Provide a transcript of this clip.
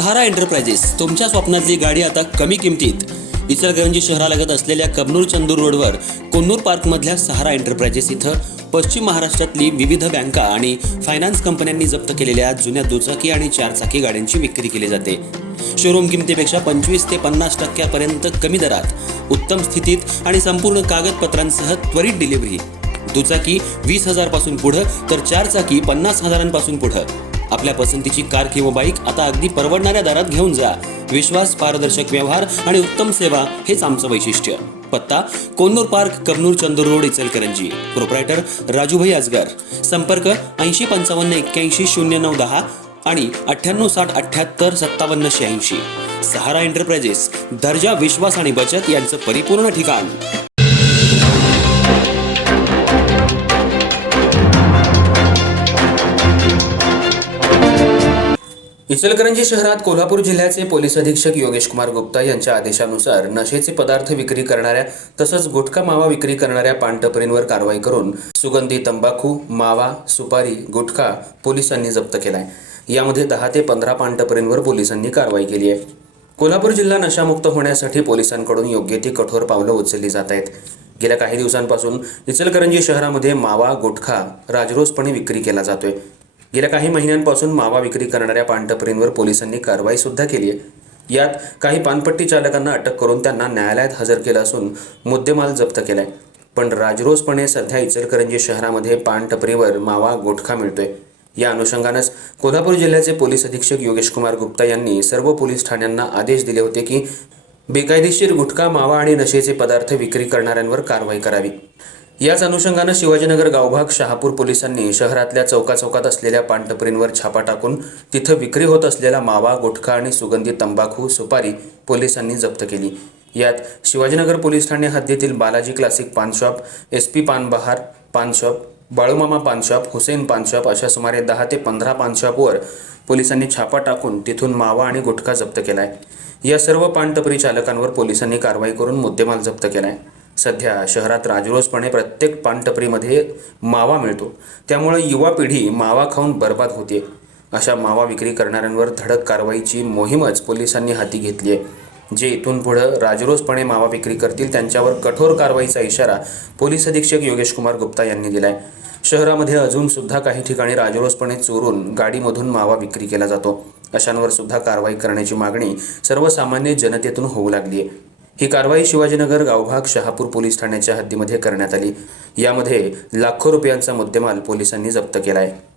सहारा enterprises तुमच्या स्वप्नातली गाडी आता कमी किमतीत. इचलकरंजी शहरालगत असलेल्या कबनूर चंदूर रोडवर कोन्नूर पार्कमधल्या सहारा एंटरप्राइजेस इथं पश्चिम महाराष्ट्रातली विविध बँका आणि फायनान्स कंपन्यांनी जप्त केलेल्या जुन्या दुचाकी आणि चारचाकी गाड्यांची विक्री केली जाते. शोरूम किमतीपेक्षा 25 ते 50% कमी दरात, उत्तम स्थितीत आणि संपूर्ण कागदपत्रांसह त्वरित डिलिव्हरी. दुचाकी 20,000 पासून पुढे तर चारचाकी 50,000 पुढे. आपल्या पसंतीची कार किंवा बाईक आता अगदी परवडणाऱ्या दरात घेऊन जा. विश्वास, पारदर्शक व्यवहार आणि उत्तम सेवा हेच आमचं वैशिष्ट्य. पत्ता Konnur park, Kabnur Chandur road, Ichalkaranji. Proprietor Rajubhai Ajgar. संपर्क 8055810910 आणि 9860785786. सहारा एंटरप्राइजेस, दर्जा, विश्वास आणि बचत यांचं परिपूर्ण ठिकाण. इचलकरंजी शहरात कोल्हापूर जिल्ह्याचे पोलीस अधीक्षक योगेश कुमार गुप्ता यांच्या आदेशानुसार नशेचे पदार्थ विक्री करणाऱ्या तसंच गुटखा मावा विक्री करणाऱ्या पानटपरींवर कारवाई करून सुगंधी तंबाखू, मावा, सुपारी, गुटखा पोलिसांनी जप्त केलाय. यामध्ये 10 ते 15 पानटपरींवर पोलिसांनी कारवाई केली आहे. कोल्हापूर जिल्हा नशामुक्त होण्यासाठी पोलिसांकडून योग्य ती कठोर पावलं उचलली जात आहेत. गेल्या काही दिवसांपासून इचलकरंजी शहरामध्ये मावा, गुटखा राजरोसपणे विक्री केला जातोय. गेल्या काही महिन्यांपासून मावा विक्री करणाऱ्या पानटपरींवर पोलिसांनी कारवाई सुद्धा केली आहे. यात काही पानपट्टी चालकांना अटक करून त्यांना न्यायालयात हजर केलं असून मुद्देमाल जप्त केलाय. पण राजरोसपणे सध्या इचलकरंजी शहरामध्ये पानटपरीवर मावा, गुटखा मिळतोय. या अनुषंगानंच कोल्हापूर जिल्ह्याचे पोलीस अधीक्षक योगेश कुमार गुप्ता यांनी सर्व पोलीस ठाण्यांना आदेश दिले होते की बेकायदेशीर गुटखा, मावा आणि नशेचे पदार्थ विक्री करणाऱ्यांवर कारवाई करावी. याच अनुषंगानं शिवाजीनगर गावभाग शहापूर पोलिसांनी शहरातल्या चौकाचौकात असलेल्या पानटपरींवर छापा टाकून तिथं विक्री होत असलेला मावा, गुटखा आणि सुगंधी तंबाखू, सुपारी पोलिसांनी जप्त केली. यात शिवाजीनगर पोलीस ठाणे हद्दीतील बालाजी क्लासिक पान शॉप, SP पान बहार पान शॉप, बाळूमामा पान शॉप, हुसेन पान शॉप अशा सुमारे 10 ते 15 पान शॉपवर पोलिसांनी छापा टाकून तिथून मावा आणि गुटखा जप्त केलाय. या सर्व पानटपरी चालकांवर पोलिसांनी कारवाई करून मुद्देमाल जप्त केलाय. सध्या शहरात राजरोसपणे प्रत्येक पानटपरीमध्ये मावा मिळतो. त्यामुळे युवा पिढी मावा खाऊन बर्बाद होते. अशा मावा विक्री करणाऱ्यांवर धडक कारवाईची मोहीमच पोलिसांनी हाती घेतली आहे. जे इथून पुढे राजरोसपणे मावा विक्री करतील त्यांच्यावर कठोर कारवाईचा इशारा पोलीस अधीक्षक योगेश कुमार गुप्ता यांनी दिलाय. शहरामध्ये अजून सुद्धा काही ठिकाणी राजरोसपणे चोरून गाडीमधून मावा विक्री केला जातो. अशांवर सुद्धा कारवाई करण्याची मागणी सर्वसामान्य जनतेतून होऊ लागली आहे. ही कारवाई शिवाजीनगर गावभाग शहापूर पोलीस ठाण्याच्या हद्दीमध्ये करण्यात आली. यामध्ये लाखो रुपयांचा मुद्देमाल पोलिसांनी जप्त केला आहे.